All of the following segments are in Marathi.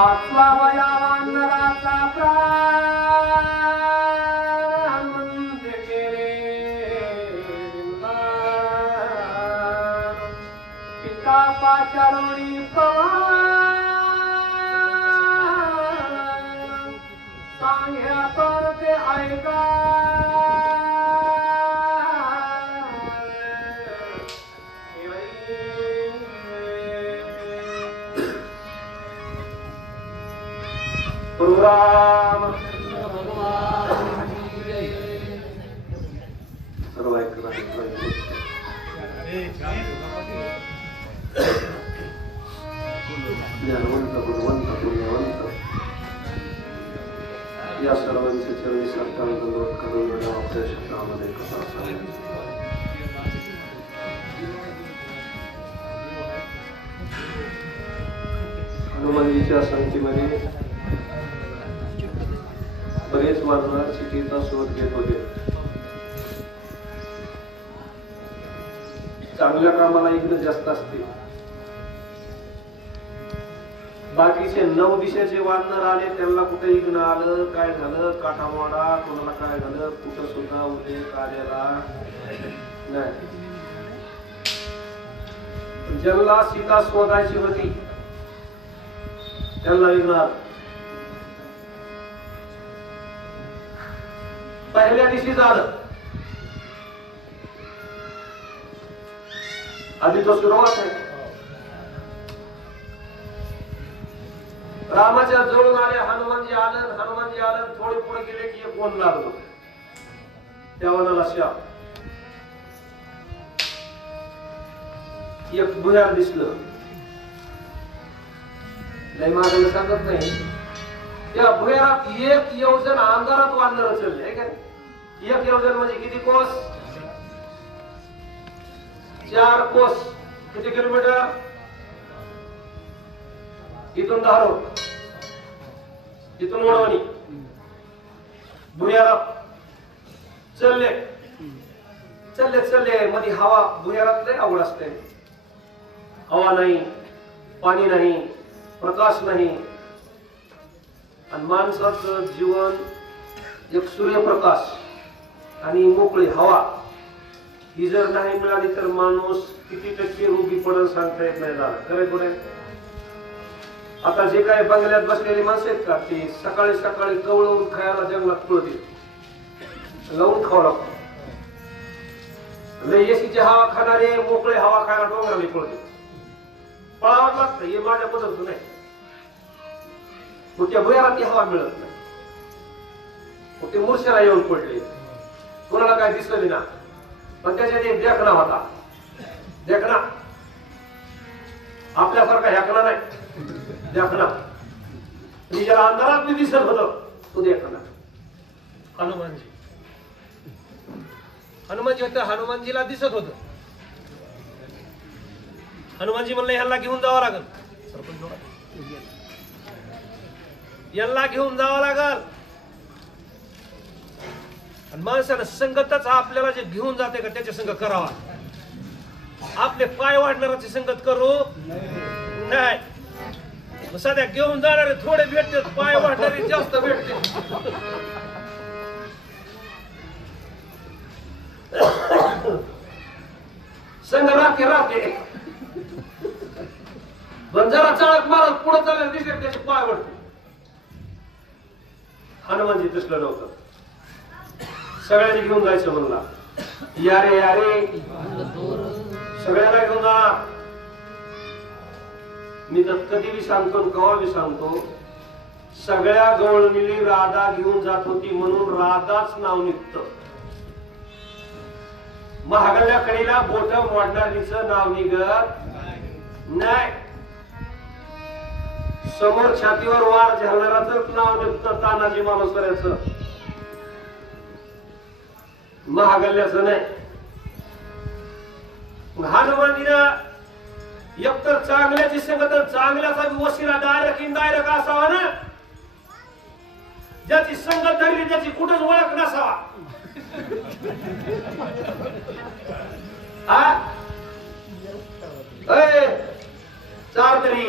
वाचवावया वानराचा प्राण म्हणजे केले पिता पाचारोणी पवन सांग्या तर ते ऐका राम सर्व ज्ञानवंत गुणवंत पुण्यवंत या सर्वांचे चरणी सरकार दंडवत करून आपल्या शब्दामध्ये कथा सांगेल. हनुमानजीच्या संगतीमध्ये बरेच वानर चिठीचा शोध घेत होते. चांगल्या कामाला इकडे जास्त असते. बाकीचे 9 दिशेचे वानर आले, त्यांना कुठे इकडं आलं, काय झालं, काठावाडा, कोणाला काय झालं, कुठं सुद्धा उल्लेख आलेला नाही. ज्यांना सीता शोधायची होती त्यांना विघ्न पहिल्या दिवशी झालं. आधी तो सुरुवात आहे. रामाच्या जवळून आले, हनुमानजी आलं, थोडे पुढे गेले की एक वन लागलो. त्या वनाला शाप एक भुयार दिसलं. नाही माझं सांगत नाही. त्या भुयारात एक योजन अंधारात वानर चलले आहे का. एक योजन म्हणजे किती कोस? 4 कोस. किती किलोमीटर? इथून धारो, इथून वडवणी. भुयारात चलले मध्ये हवा. भुयारात लय आवड असते. हवा नाही, पाणी नाही, प्रकाश नाही. आणि माणसाचं जीवन एक सूर्यप्रकाश आणि मोकळी हवा ही जर नाही मिळाली तर माणूस किती टक्के रोगी पडेल सांगता येत नाही. झालं खरे पुढे. आता जे काही बंगल्यात बसलेली माणसं आहेत का, ते सकाळी सकाळी कवळवून खायला जंगलात पळतील. लावून खावं लागतं. एसीची हवा खाणारे मोकळे हवा खायला डोंगराला पळतील. पळावं लागतं. हे माझ्या पद्धत नाही. त्या भुयारात ती हवा मिळत नाही. ते मूर्छेला येऊन पडले. कोणाला काय दिसलं ना. पण त्याच्यात एक देखणा होता. देखणा आपल्यासारखा ह्याकणा नाही. देखणा ज्याला अंधारात मी दिसत होत तो देखणा हनुमानजी होता. हनुमानजीला दिसत होत. हनुमानजी म्हणलं ह्याला घेऊन जावं लागल. यांना घेऊन जावं लागल. आणि माणसानं संगतच आपल्याला जे घेऊन जाते का त्याच्या संग करावा. आपले पाय वाढणाराची संगत करू नाही. सध्या घेऊन जाणारे थोडे भेटते, पाय वाढणारे जास्त भेटते. संग राहते बंजारा चालक मारत पुढे चालले दिसले त्याचे पाय वाढते. हनुमानजी दिसलं नव्हतं. सगळ्यांनी घेऊन जायचं म्हणला. यारे सगळ्यांना घेऊन जा. मी तर कधी बी सांगतो, कवा बी सांगतो, सगळ्या गवळणीली राधा घेऊन जात होती म्हणून राधाच नाव निघतं. महागल्या कडीला बोट मोडणारीचं नाव निघत नाही. समोर छातीवर वार झेलणाराच नाव निघतं. तानाजी मालुसऱ्याचं, महागल्याचं नाही. हनुमानजीनं एकतर चांगल्याची संगत, चांगल्याचा वशिला डायरेक्ट इनडायरेक्ट असावा ना. ज्याची संगत धरली त्याची कुठंच ओळख नसावा. चार तरी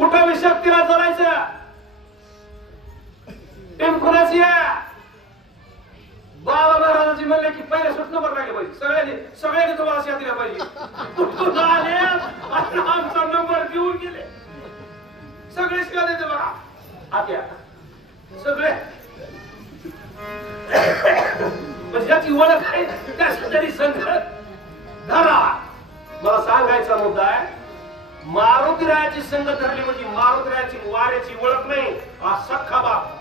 कुठं विषक्तीला जोडायचं टीम कुणाची आहे बाबा महाराजांची म्हणले की पहिले सूट नंबर लागले पाहिजे सगळ्यांनी तुम्हाला शिया दिल्या पाहिजे तुटून आले आणि आमचा नंबर घेऊन गेले सगळे शिया देते बघा आत्या सगळे ज्याची ओळख आहे त्याची तरी संगत धरा मला सांगायचा मुद्दा आहे मारुतीरायाची संगत धरली म्हणजे मारुतीरायाची वाऱ्याची ओळख नाही हा सख्खा बाप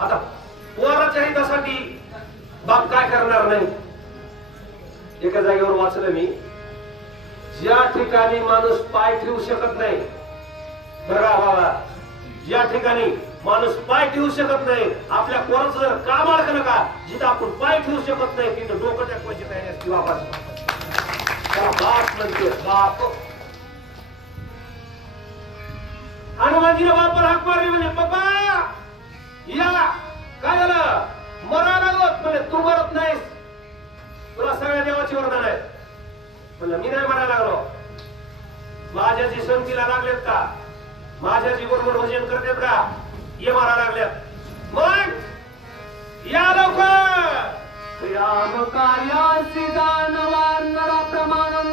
आता पोराच्या हितासाठी बाप काय करणार नाही एका जागेवर वाचलं मी ज्या ठिकाणी माणूस पाय ठेवू शकत नाही बघा बाबा ज्या ठिकाणी माणूस पाय ठेवू शकत नाही आपल्या पोराचं जर काम अडकलं का जिथं आपण पाय ठेवू शकत नाही तिथं डोकं टाकवायची तयारी असते बापाची बाप म्हणते बाप हनुमानजीला बापाला हाक मारली म्हणजे पप्पा या काय झालं मरायला लागत म्हणजे तू मरत नाहीस तुला सगळ्या देवाची वरदान आहे म्हणलं मी नाही मरायला लागलो माझ्याची संगतीला लागलेत का माझ्याची बरोबर भजन करतात का ये मारा लागल्यात मग या लवकर राम कार्यासी दानवांना प्रमाणम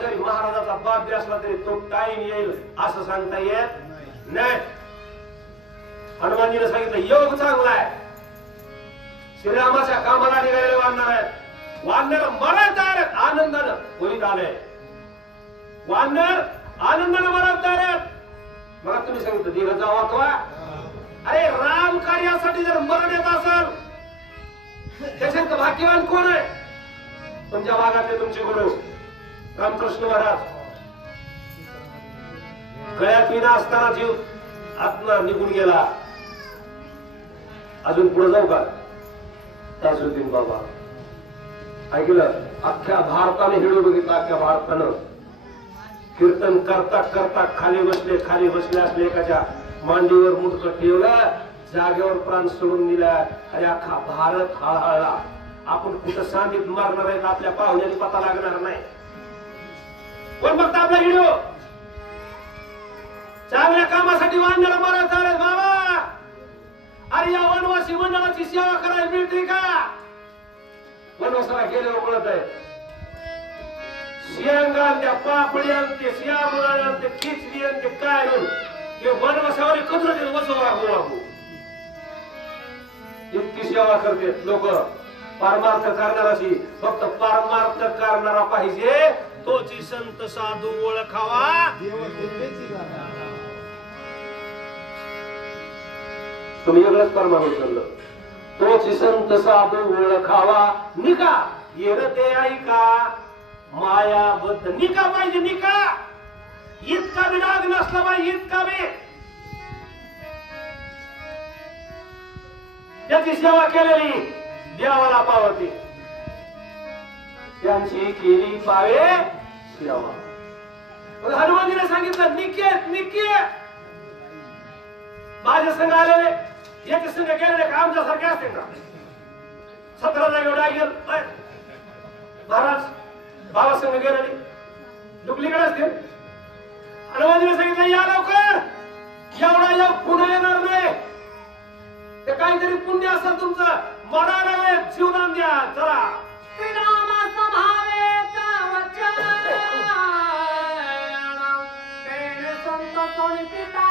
दे महाराजाचा बाप बी असला तरी तो टाइम येईल असं सांगता येत नाही हनुमानजीने सांगितलं योग चांगला आहे श्रीरामाच्या कामाला निघालेले वानर आहेत वानर मरत आहेत आनंदानं होईत आले वानर आनंदानं मरत आहेत मला तुम्ही सांगितलं दिलं जावा तो अरे राम कार्यासाठी जर मरण येत असेल त्याच्यात भाग्यवान कोण आहे तुमच्या भागातले तुमचे गुरु रामकृष्ण महाराज गळ्यात विना असताना जीव आत्मा निघून गेला अजून पुढे जाऊ का ताजुद्दीन बाबा ऐकलं अख्ख्या भारताने हिडू बघितलं अख्ख्या भारतानं कीर्तन करता करता खाली बसले असले एकाच्या मांडीवर मुंडकं ठेवलं जागेवर प्राण सोडून दिला अरे अख्खा भारत हळहळला आपण कुठं सांगित मारणार आहेत आपल्या पाहुण्याने पता लागणार नाही कोण बघता आपला व्हिडिओ चांगल्या कामासाठी वानर मरत झाले बाबा अरे या वनवासी मंडळाची सेवा करायला मिळते का वनवासाला गेल्यावर कळत आहे शियांगान त्या पापड्या ते शियामुळा ते खिचडी ते काय ते वनवासावर कचरा वसो वागू इतकी सेवा करते लोक परमार्थ करणाराची फक्त परमार्थ करणारा पाहिजे तोची संत साधू ओळखावा तुम्ही वेगळंच परमार्थ चाललं तोची संत साधू ओळखावा निका येर ते ऐका मायाबद्ध निका पाहिजे निका इतका बी डाग नसला पाहिजे इतका बी त्याची सेवा केलेली देवाला पावते त्यांची केली पावे सेवा हनुमानजीने सांगितलं निके माझ्या संघ आलेले याच्या संघ गेलेले का आमच्यासारखे असते का 17 जागेवर डागेल महाराज बाबा संघ गेलेले डुप्लिकेट असते हनुमानजीने सांगितलं या लवकर एवढा योग पुन्हा येणार नाही ते काहीतरी पुण्य असेल तुमचं मराला वेळ जीवदान द्या चला श्रीरामाचा भावेत वचन तेने संत सोनी पिता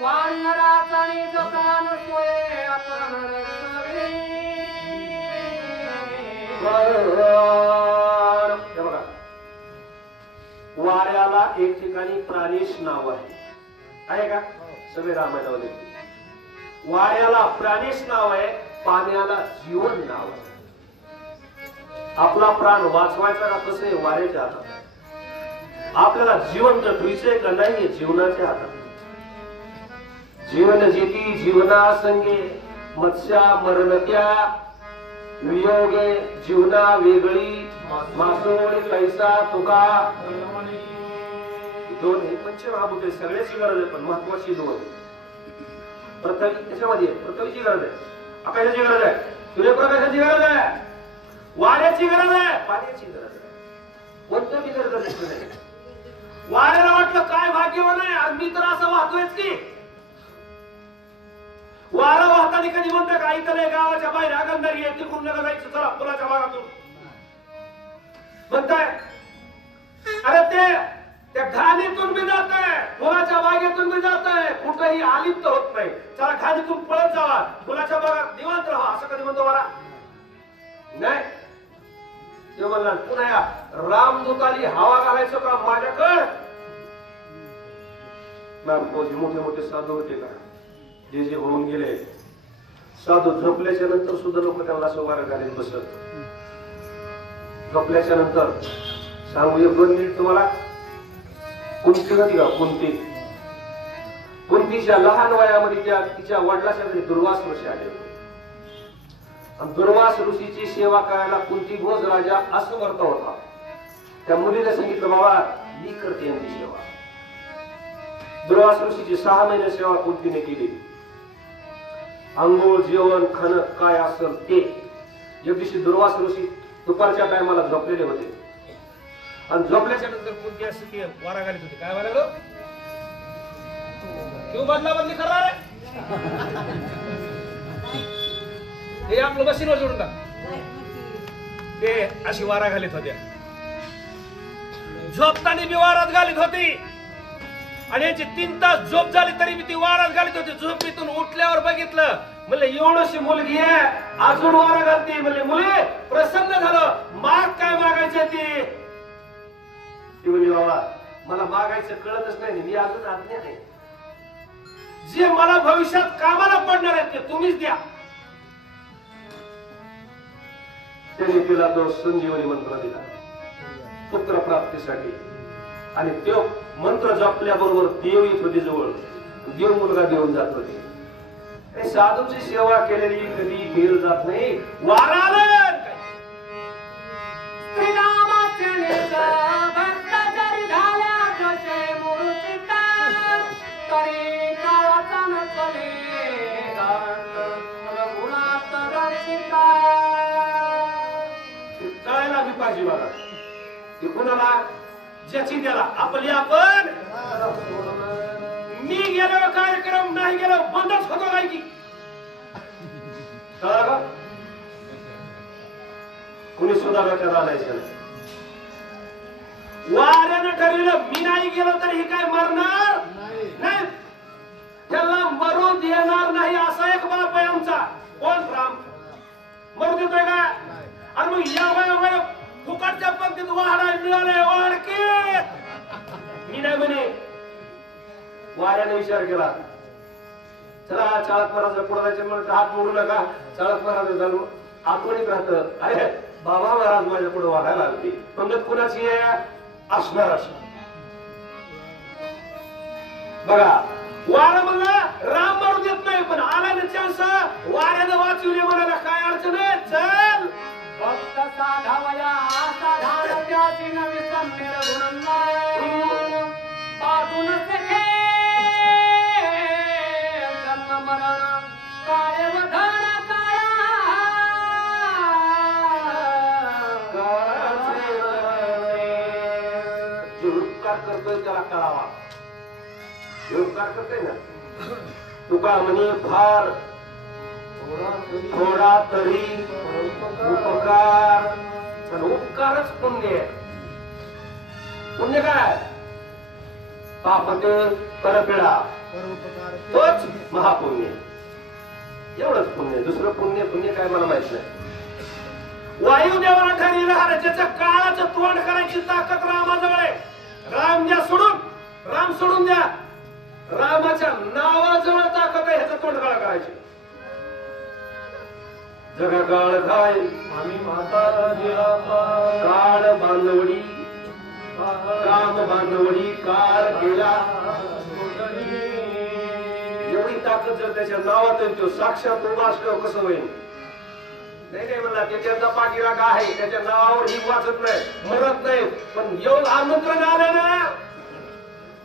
वानराचा जतान सोय आपण वाऱ्याला एक ठिकाणी प्राणेश नाव आहे का सगळे रामायणामध्ये वाऱ्याला प्राणेश नाव आहे पाण्याला जीवन नाव आहे आपला प्राण वाचवायचा ना कसं आहे वाऱ्याच्या हातात आपल्याला जिवंत ठेवायचंय का नाही जीवनाच्या हातात जीवन जेती जीवना संगे मत्स्या मरणत्या वियोगे जीवना वेगळी मासोळी कैसा तुका दोन हे पंचमहाभूते सगळ्याची गरज आहे पण महत्वाची दोन पृथ्वी त्याच्यामध्ये पृथ्वीची गरज आहे आकाशाची गरज आहे सूर्यप्रकाशाची गरज आहे वाऱ्याची गरज आहे पाण्याची गरज आहे कोणतं बी गरज नाही वाऱ्याला वाटलं काय भाग्यवान आहे आणि मी तर असं वाहतोयच की वारा वाहताना कधी म्हणतं का इथं गावाच्या बाहेर आगंधारी आहे तिकडून नका जायचं चला पुलाच्या भागातून म्हणताय अरे ते त्या घाणीतून बी जात आहे फुलाच्या बागेतून बी जात आहे कुठेही आलिप्त होत नाही चला घाणीतून पळत जावा फुलाच्या बागात निवांत राहा असं कधी म्हणतो वारा नाही ते म्हणला पुन्हा या रामदूताली हवा घालायचं का माझ्याकडे मोठे मोठे साधू होते का जे जे होऊन गेले साधू झोपल्याच्या नंतर सुद्धा लोक त्यांना असं वारा घालीत बसत झोपल्याच्या नंतर सांगू 1-2 मिनिट तुम्हाला कुंती होती का कुंतीच्या लहान वयामध्ये तिच्या वडिलाच्या घरी दुर्वास ऋषी आले होते आणि दुर्वास ऋषीची सेवा करायला कुंती भोज राजा असमर्थ होता त्या मुलीने सांगितलं बाबा मी करते यांची सेवा दुर्वास ऋषीची 6 महिने सेवा कुंतीने केली अंघोळ जेवण खाणं काय असेल ते एक दिवशी दुर्वास ऋषी दुपारच्या टायमाला झोपलेले होते आणि झोपल्याच्या नंतर कुंती अशी वारा घालीत होती काय वारा क्यों बदला बदली करणार आहे हे आपलं मशीनवर जोडून टाक ते अशी वारा घालीत होत्या झोपताना बी वारात घालीत होती आणि याची 3 तास झोप झाली तरी मी ती वारात घालीत होती झोपेतून उठल्यावर बघितलं म्हणलं एवढीशी मुलगी आहे अजून वारा घालते म्हणले मुले प्रसन्न झालं माग काय मागायचं ती म्हणली बाबा मला मागायचं कळतच नाही मी अजून आज्ञा नाही जे मला भविष्यात कामाला पडणार आहे ते तुम्हीच द्या त्यांनी तिला तो संजीवनी मंत्र दिला पुत्र प्राप्तीसाठी आणि तो मंत्र जपल्याबरोबर देव येत होती जवळ देव मुलगा देऊन जात होते साधूची सेवा केलेली कधी फेल जात नाही वाराला कळायला बी पाहिजे बघा ते कुणाला ज्याची त्याला आपली आपण मी गेलो कार्यक्रम नाही गेलो बंदच होतो काय की कुणी सुद्धा डोक्यात आणायचं वाऱ्यानं ठरलेलं मी नाही गेलो तर हे काय मरणार नाही त्याला मरू देणार नाही असा एक बाप आहे आमचा कोण राम मरू देतोय का आणि मग या वया फुकटच्या पंक्तीत वाहडा मिळाले वाढके मी नाही म्हणे वाऱ्याने विचार केला चला चाळक महाराज पुढे जायचे म्हणून हात मोडू नका चाळक महाराज झालो आठवणीत राहत अरे बाबा महाराज माझ्या पुढे वाढायला लागली पंगत कुणाची असणार बघा वारा म्हणला राम मारू देत नाही पण आला ना चान्स वाऱ्यानं वाचवले म्हणाला काय अडचण आहे चल भक्त साधावया साधार त्याची नवी संमेर गुणन्ना पाठून सखे जन्म मरण कार्यवधान उपकार करतोय त्याला कळावा उपकार करतोय ना तुका म्हणे फार थोडा तरी उपकार उपकारच पुण्य पुण्य काय पापते परपिडा तोच महापुण्य एवढंच पुण्य दुसरं पुण्य पुण्य काय मला माहित नाही वायुदेवाला ठरलेलं आहे ज्याच्या काळाचं तोंड करायची ताकद रामाजवळ आहे राम सोडून द्या रामाच्या नावाजवळ ताकद आहे ह्याचं तोंड काळ करायची जगा काळ काय आम्ही माता काळ बांधवडी काम बांधवडी काळ केला एवढी ताकद जर त्याच्या नावात तो साक्षात उभा असल्यावर कसं होईल? नाही म्हणला त्याच्या पाठीराखा आहे, त्याच्या नावावर ही वाचत नाही, मरत नाही, पण योग आमंत्रण आलं ना,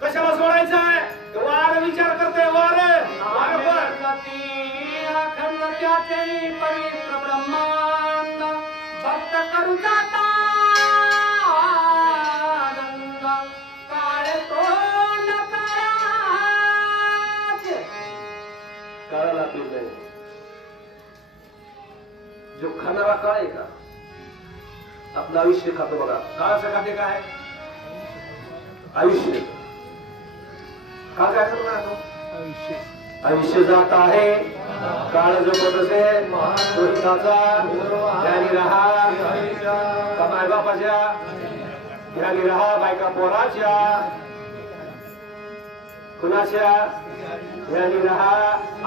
कशाला सोडायचं आहे? वार विचार करते, वार अखंड त्याचे पवित्र ब्रह्मांड भक्त करू जाता काळे तोंड काळाला पीत नाही. जो खाणारा काळ आहे का, आपलं आयुष्य खातो बघा. काळाचं खाते काय? आयुष्य. काळ काय करतो आयुष्य? आयुष्य जात आहे, काळ जपत असे पुरुषाचा ध्यानी राहा, कमाय बापाच्या ध्यानी राहा, बायका पोराच्या कुणाच्या ध्यानी राहा.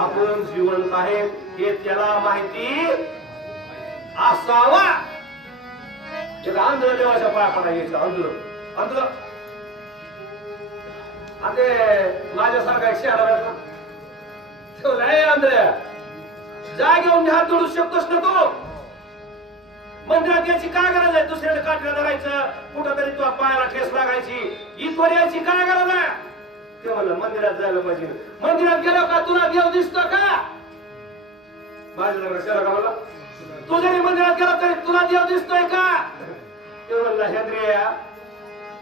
आपण जिवंत आहे हे त्याला माहिती असावा. आंध्र देवाच्या पाया पडायचं आंध्र आता माझ्यासारखा एक शहरा आंध्र जा घेऊन हात जोडू शकतोस ना तू. मंदिरात याची काय गरज आहे? दुसऱ्याला काठीला धरायचं, कुठं तरी तुला पायाला ठेस लागायची, इथवर यायची काय गरज आहे? ते म्हणलं मंदिरात जायला पाहिजे. मंदिरात गेलो का तुला देव दिसतो का? माझ्या लग्नाला का म्हणला तू जरी मंदिरात गेला तरी तुला देव दिसतोय का? ते म्हणला हेंद्रिया,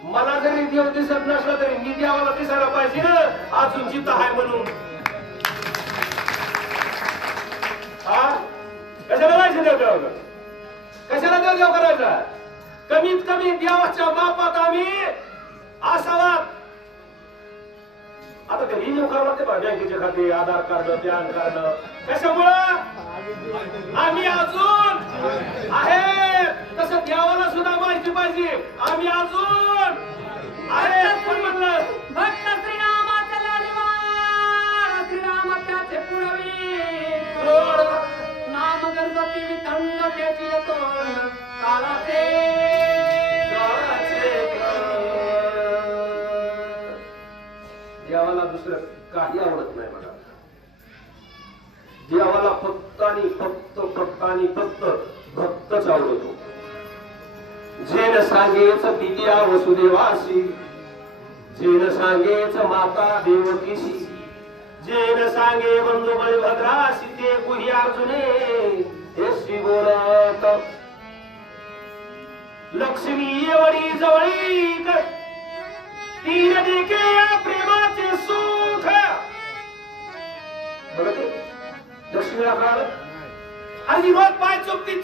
मला जरी देव दिसत नसला तरी मी देवाला दिसायला पाहिजे अजून जिथं आहे म्हणून. हा कशाला जायचं देव? कशाला देव करायचा? कमीत कमी देवाच्या मापात आम्ही असावा. आता ते रिन्यू करावं लागते बा, बँकेचे खाते, आधार कार्ड, पॅन कार्ड. कशामुळं? आम्ही अजून आहे तसं देवाला सुद्धा माहिती पाहिजे आम्ही अजून आहे. पण म्हणलं भक्त श्रीरामाचे लाडीवार, श्रीराम त्याचे पुरवी नाम गणपती विथंड त्याची तोंड काळाचे देवाला दुसरं काही आवडत नाही बघा. देवाला फक्त आणि फक्त भक्तच आवडतो. जेन सांगेच पित्या वसुदेवासी, जेन सांगेच माता देवकीशी, जेन सांगे बंधू बळभद्रासी, ते गुही अर्जुने हे बोलत. लक्ष्मी येवडी जवळीक, तीन देखे या प्रेमाचे सुख. बघते लक्ष्मीला कळालं आणि रोज पाय चोपती.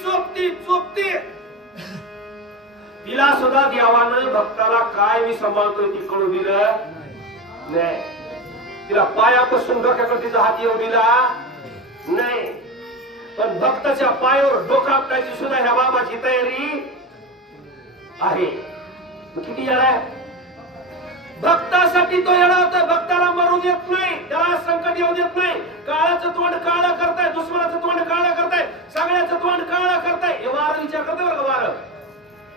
तिला सुद्धा देवानं भक्ताला काय मी सांभाळतोय ती कळू दिलं नाही. तिला पायापासून डोक्याकडे तिचा हात येऊ दिला नाही. पण भक्ताच्या पायावर डोका आपटायची सुद्धा ह्या बाबाची तयारी आहे. किती येणार आहे भक्तासाठी? तो येणार होता. भक्ताला मरू देत नाही, त्याला संकट येऊ देत नाही. काळाचं तोंड काळं करताय, दुश्मनाचं तोंड काळं करताय, सगळ्याचं तोंड काळं करताय. हे वार विचार करते बरं का? वार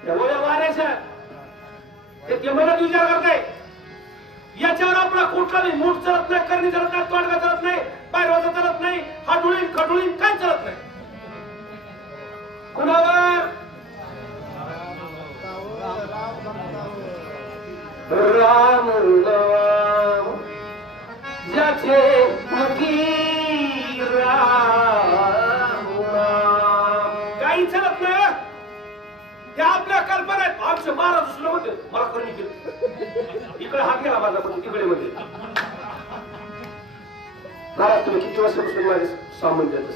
वाऱ्याच्या ते मनात विचार करताय. याच्यावर आपला कुठलाही मूठ चलत नाही, करणी चलत नाही, तोंडगा चलत नाही, पायरवाचा चलत नाही, हाडुळीन खडुळीन काय चलत नाही. कुणावर? राम राम ज्याचे मुखी राम राम. काही चलत नाही. त्या आपल्या कल्पना आहेत. आमचे महाराज असलं म्हणते मला करणी केलं, इकडे हात गेला माझा पण तिकडे म्हणजे. महाराज तुम्ही किती वर्षापासून माझे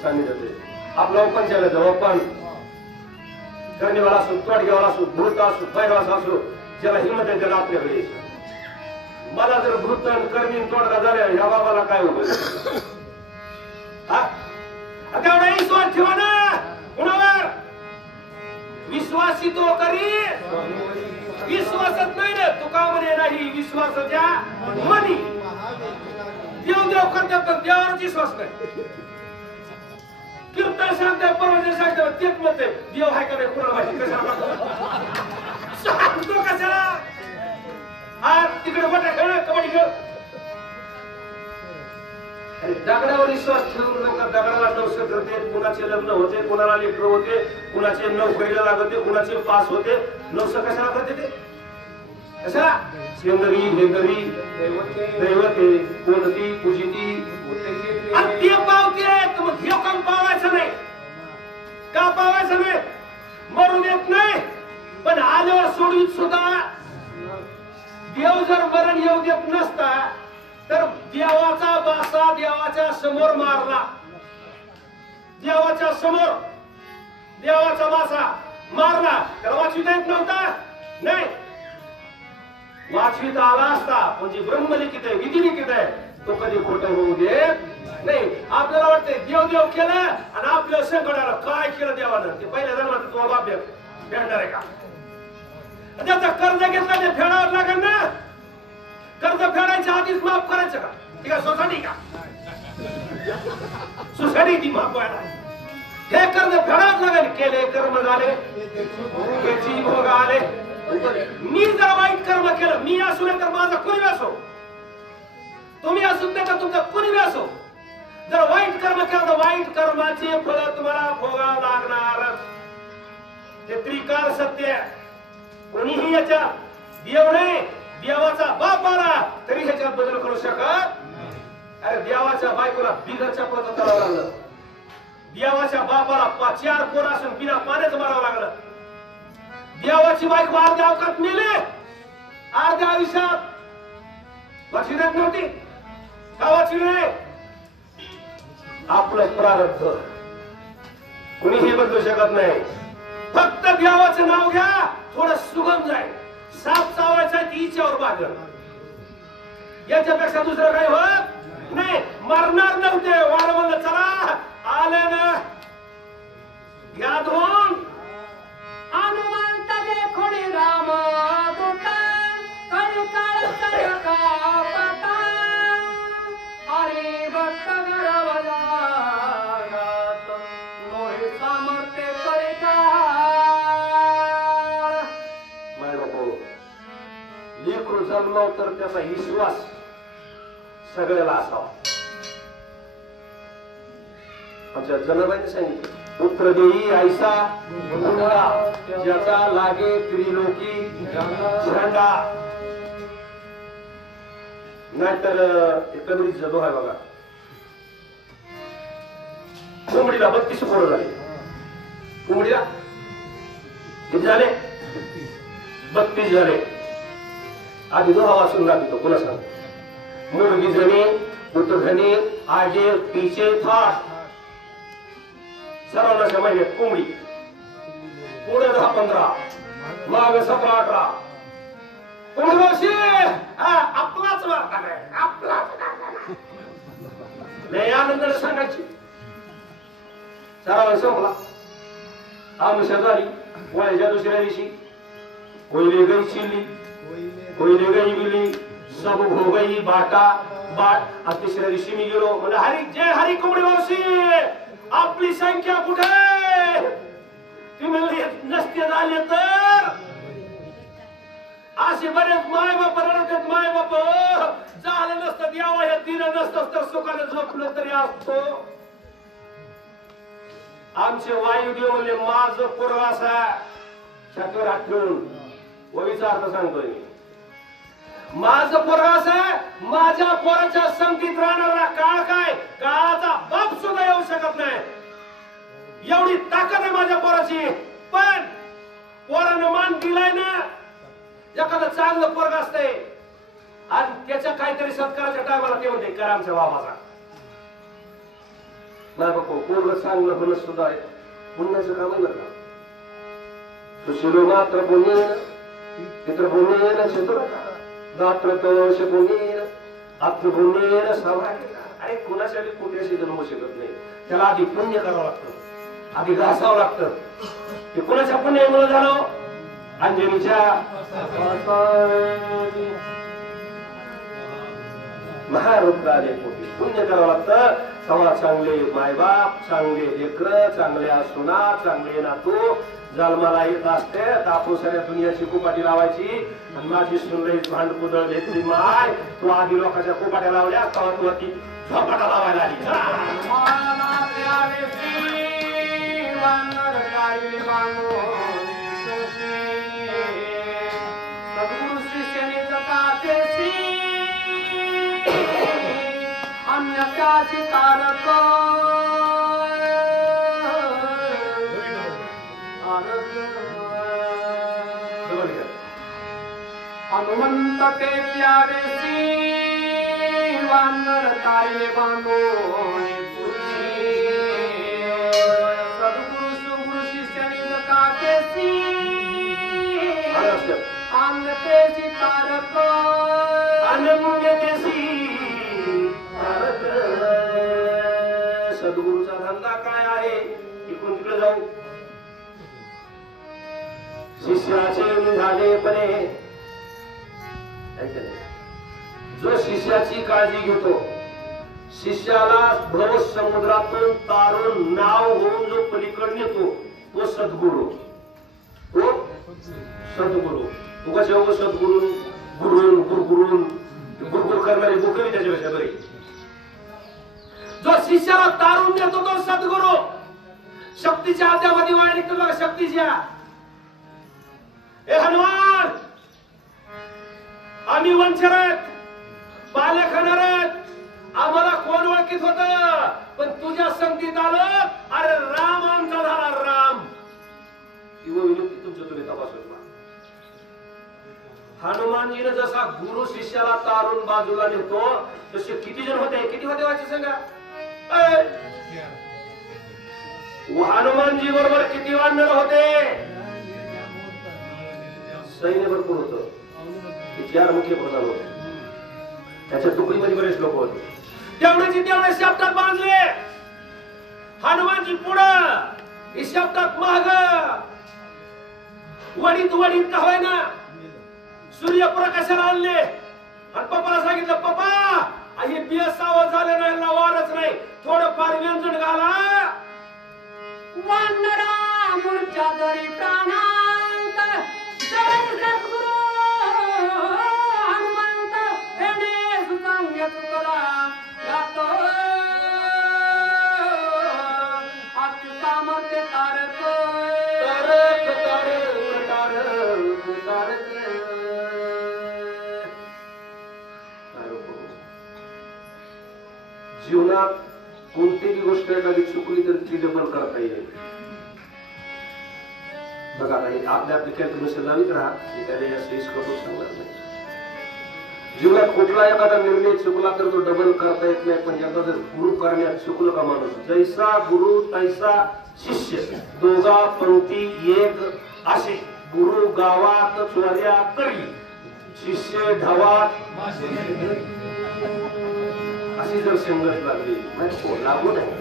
सानिध्यात आपला ओपन केलं तर ओपन करणीवाला असो, तोडगेवाला असो, भूत असो, भैरवासा असो, ज्याला हिंमत आहे त्याला आपल्याकडे. मला जर भूत कर्मी तोडगा झाल्या ह्या बाबाला काय होतं? तेवढा विश्वास ठेवा ना. कुणावर विश्वासी तो करी विश्वासच नाही ना. तुका म्हणे नाही विश्वासाच्या मनी. देव करतात पण देवावरच विश्वास नाही. कीर्तन सांगताय, परवाच्या सांगताय, तेच म्हणते देव आहे का नाही कुणाला माहिती. कशाला सांगतो? कशाला? हा तिकडे गोट्या खेळ, कबड्डी खेळ. दगडावर विश्वास ठेवून लोक दगडाला नवस करते, कुणाचे लग्न होते, कुणाला लेकर होते, कुणाचे नोकरीला लागते, कुणाचे पास होते. नवस कशाला करते ते? कशाला? शेंदरी भेंदरी दैवते कोणती पूजिती आणि ते पावते. मग हे काम पावायचं नाही का? पावायचं नाही, मरून येत नाही, पण आल्यावर सोडवीत सुद्धा देव जर मरण येऊ देत नसता तर देवाचा बासा देवाच्या समोर मारला. देवाच्या समोर देवाचा बासा मारला त्याला वाचवित येत नव्हता. नाही, वाचवित आला असता. म्हणजे ब्रह्मलिखित आहे, विधिलिखित आहे, तो कधी खोटं होऊ देत नाही. आपल्याला वाटतंय देव देव केलं आणि आपल्या संकटाला काय केलं देवानं? ते पहिल्या जन्मात तो बाप फेडणार आहे का? त्याचं कर्ज घेतलं ते फेडावं लागेल ना. कर्ज फेडायच्या आधीच माफ करायचं का? ती का सोसायटी का? सोसायटी ती माफ व्हायला हे कर्ज फेडावं लागेल. केले कर्म झाले, त्याची भोग आले. मी जर वाईट कर्म केलं, मी असू नये तर माझा कुणी असो, तुम्ही असू नये तर तुमचा कुणी असो, जर वाईट कर्म केलं तर वाईट कर्माचे फळ तुम्हाला भोगावं लागणार. ते त्रिकाल सत्य. कोणीही याच्यात देव नाही, देवाचा बाप आला तरी ह्याच्यात बदल करू शकत. अरे देवाच्या बायकोला बिगर चपलाचं करावं लागलं, देवाच्या बापाला 4 पोर असून बिना पाण्याचं मारावं लागलं. देवाची बायको अर्ध्या अवकात मेले, अर्ध्या आयुष्यात वाची देत नव्हती का? वाची नाही. आपलं प्रारब्ध कुणीही बदलू शकत नाही. फक्त देवाचं नाव घ्या, थोडं सुगम जाईल. साप चावायचा तिच्यावर बागल, याच्यापेक्षा दुसरं काही होत नाही. मरणार नव्हते, वार म्हणलं चला आले ना घ्या धुवून. हनुमंत देखोडी राम दूता कळी काळ चढका पता हरी भक्त घडवला यात लोहे सामर्थ्य कळी काळ. माय बापू, लेकरू जन्माव तर त्याचा विश्वास सगळ्याला असावा. आमच्या जनाबाईने सांगितलं, पुत्र देई ऐसा मुंडा ज्याचा लागे त्रिलोकी झेंडा. नाहीतर एकंदरीत जदो आहे बघा. कोंबडीला 32 पोरं झाले. कोंबडीला किती झाले? 32 झाले. आधी दोहा वाचून लागतो. पुन्हा सांग. मुलगी जणी पुत्रधनी आगे पीछे थाट. सर्वांच्या महिन्यात कोंबडी, पुढे 10-15, माग 17-18. कोंबडी आपलाच वार्ता आहे, आपलाच. लय आनंदाने सांगायची. सर्वांना संपला. आमशा झाली. वयाच्या दुसऱ्या दिवशी कोयले गई चिल्ली, कोयले गई बिली, सब हो गई बाटा बाट. आज तिसऱ्या दिवशी मी गेलो, म्हणजे हरी जय हरी कोंबडी मावशी, आपली संख्या कुठे? तुम्ही नसते झाले तर असे बरेच माय बाप रडतात. माय बाप झालं नसतं, द्यावा हे दिलं नसतं तर सुखाने झोपलं तरी असतो. आमचे वायुदेव म्हणले माझं पोरं असा छातीवर हात ठेवून वहीचा अर्थ सांगतोय. माझं पोरं असं, माझ्या पोराच्या संगतीत राहणारा काळ काय? काळाचा बाप सुद्धा येऊ शकत नाही. एवढी ताकद आहे माझ्या पोराची. पण पोरानं मान दिलाय ना. एखादं चांगलं पोरग असतंय आणि त्याच्या काहीतरी सत्काराच्या टायमाला ते म्हणते करा आमच्या बाबाचा. नाही बाबा, पोरग चांगलं होणं सुद्धा आहे पुण्याचं काम आहे बरं. सुशिरो मात्र पुण्येन पितृपुण्येन चतुरता दात्रतोष पुण्येन आत्मपुण्येन सौभाग्य. अरे कुणाच्या बी कुठेशी जन्मू शकत नाही. त्याला आधी पुण्य करावं लागतं, आधी घासावं लागतं. ते कुणाच्या पुण्यामुळे झालं? अंजनीच्या महारुद्राने पुण्य करावं लागतं. तेव्हा चांगले मायबाप, चांगले लेकर, चांगल्या सुना, चांगले नातू, जन्माला येत असते तर आपण सगळ्या दुनियाची कुपाटी लावायची आणि माझी सुनलईच भांड कुदळ घेतली माय तू आधी लोकांच्या कुपाट्या लावल्या तेव्हा तू ती झोपाटा लावायला आली सद्गुरु शिष्याने जगाचे अन्य त्याची तारक हनुमंत के प्यारे सी वानर तारे बांधोने तुझी सद्गुरु सुगुरु शिष्याने जगाचे अन्य त्याची तारक सद्गुरूचा धंदा काय आहे इकडून तिकडे जाऊ शिष्याचे निघालेपणे जो शिष्याची काळजी घेतो शिष्याला भव समुद्रातून तारून नाव होऊन जो पलीकडे नेतो तो सद्गुरू तो सद्गुरू उगाच एवढं सद्गुरू गुरुन गुरुगुरुन गुरगुर करणारे बुकवी त्याच्यापेक्षा बरी जो शिष्याला तारून देतो तो सद्गुरू शक्तीच्या हातामध्ये वाय निघतो बघा शक्तीच्या ए हनुमान आम्ही वंचर आहेत बाले खाणार आहेत आम्हाला कोण ओळखीत होत पण तुझ्या संगतीत आलं अरे राम आमचा झाला राम ती विनंती तुमच्या तुम्ही तपासून हनुमानजीने जसा गुरु शिष्याला तारून बाजूला नेतो तसे किती जण होते किती होते वाची सांगा हनुमानजी बरोबर किती वानर होते सैन्य भरपूर होत 4 मुख्य प्रधान होते त्याच्या तुकडीमध्ये बरेच लोक होते तेवढे शब्दात बांधले हनुमानजी पुढं शब्दात माग वडीत का होय ना सूर्यप्रकाशाला आणले आणि पप्पाला सांगितलं पप्पा हे बेसावं झालं नाही ना वारच नाही थोडं फार व्यंजन घाला वानरा मूर्छा जरी प्राणांत जय सद्गुरु हनुमंत याने सुसंग चुकला यातो अत्युसामर्थ तारक जीवनात कोणतीही गोष्ट एखादी चुकली तर ती डबल करता येईल बघा आपल्या कॅल्क्युलेशन लावित राहा त्याला सांगणार नाही जीवनात कुठला एखादा निर्णय चुकला तर तो डबल करता येत नाही पण एकदा जर गुरु करण्यात चुकलं का माणूस जैसा गुरु तैसा शिष्य दोघा पंक्ती एक असे गुरु गावात चोऱ्या करी शिष्य ढवात अशी जर संगत लागली नाही लागू नाही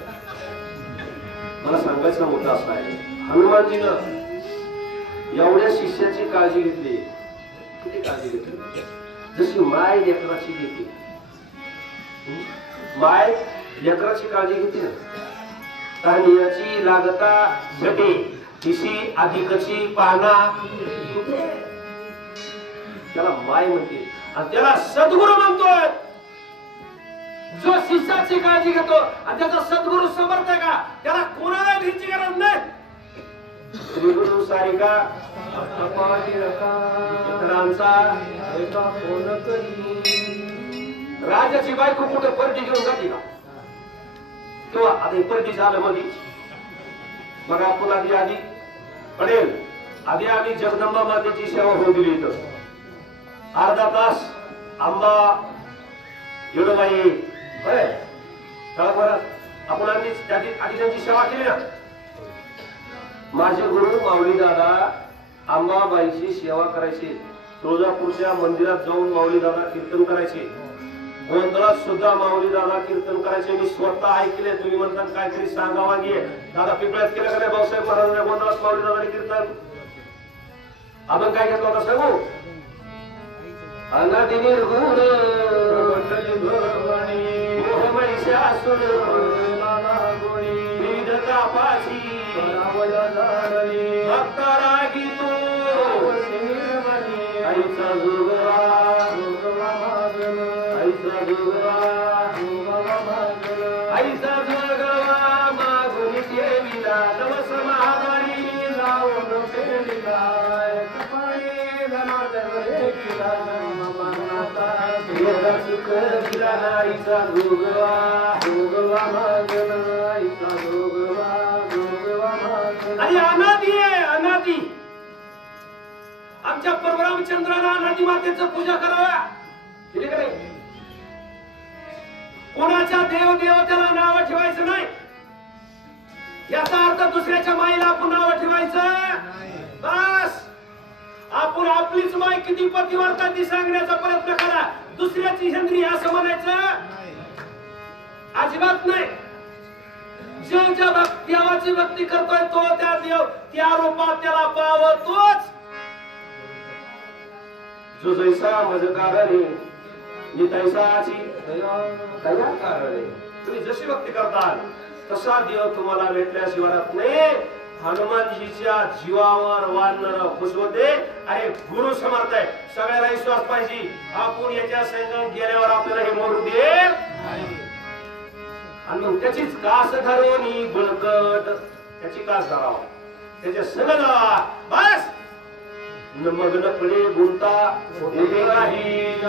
मला सांगायचा मुद्दा असा आहे हनुमानजीनं एवढ्या शिष्याची काळजी घेतली किती काळजी घेतली जशी माय लेकराची घेते माय लेकराची काळजी घेते ना तानियाची लागता झटे तिशी अधिकची पाना त्याला माय म्हणते आणि त्याला सद्गुरू म्हणतोय जो शिष्याची काळजी घेतो आणि त्याचा सद्गुरू समर्थ आहे का त्याला कोणाला भीती गरज नाही श्री गुरु सारिका राजाची बायको कुठे परडी घेऊन जाते का किंवा आता परडी झालं मध्ये मग आपण आधी पडेल आधी आम्ही जगदंबा मातेची सेवा होऊ दिली इथं अर्धा तास आंबा येडोबाई आपण आधी त्यांची सेवा केली ना माझे गुरु माऊली दादा अंबाबाईची सेवा करायची तुळजापूरच्या मंदिरात जाऊन माऊली दादा कीर्तन करायचे गोंधळात सुद्धा माऊली दादा कीर्तन करायचे मी स्वतः ऐकले तुम्ही म्हणतात काहीतरी सांगावा घे दादा पिंपळ्यात केलं का नाही भाऊसाहेब महाराजांच्या गोंधळात माऊली दादा कीर्तन आपण काय घेतलं होता सांगू अनादि निर्गुण मोहमहिषासुर नाना गुणी विविध तापाची भक्त आता रागी तू आईचा जोगवा आईचा जोगवा आईचा जोगवा मागून ठेविला नवस महादारी जाऊन फेरिला सुख दिला आईचा जोगवा जोगवा मागण आईचा जोगवा जोगवा मागण आणि अनादी आहे अनादी आमच्या परमरामचंद्राला अनादी मातेचं पूजा कराव्या केली का नाही कोणाच्या देव देवतेला नाव ठेवायचं नाही याचा अर्थ दुसऱ्याच्या माईला आपण नाव ठेवायचं बस आपण आपलीच माय किती पतिव्रता ती सांगण्याचा प्रयत्न करा दुसऱ्याची हेंद्री असं म्हणायचं अजिबात नाही जो ज्या देवाची भक्ती करतोय तो त्या देव त्या रूपात त्याला पावतोच जो जैसा मज कारण मी तैसाची दया कारण तुम्ही जशी भक्ती करताल तसा देव तुम्हाला भेटल्याशिवाय नाही हनुमानजीच्या जीवावर वाढणार खुश होते अरे गुरु समर्थ आहे सगळ्याला विश्वास पाहिजे आपण याच्या संग गेल्यावर आपल्याला हे मरू दे आणि मग त्याचीच कास धरवणी बळकट त्याची कास धरावा त्याच्या संग जावा बस मग्नपणे गुंता उभे नाही